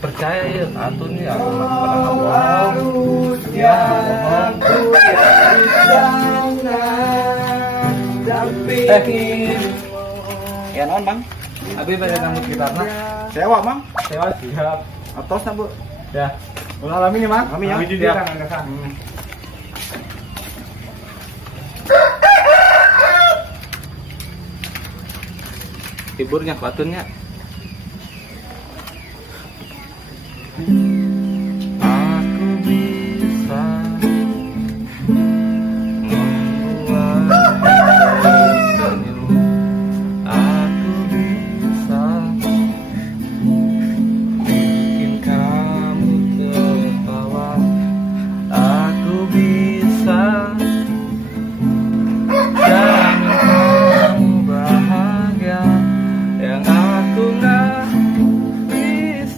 percaya ya atuh nih aku pernah bohong ya Ya non bang, abi pada ngambut gitarna sewa bang, sewa siap atos na bu. ya ulah alami nih mang Kami ya. Abi juga kan angkat hiburnya kuatunnya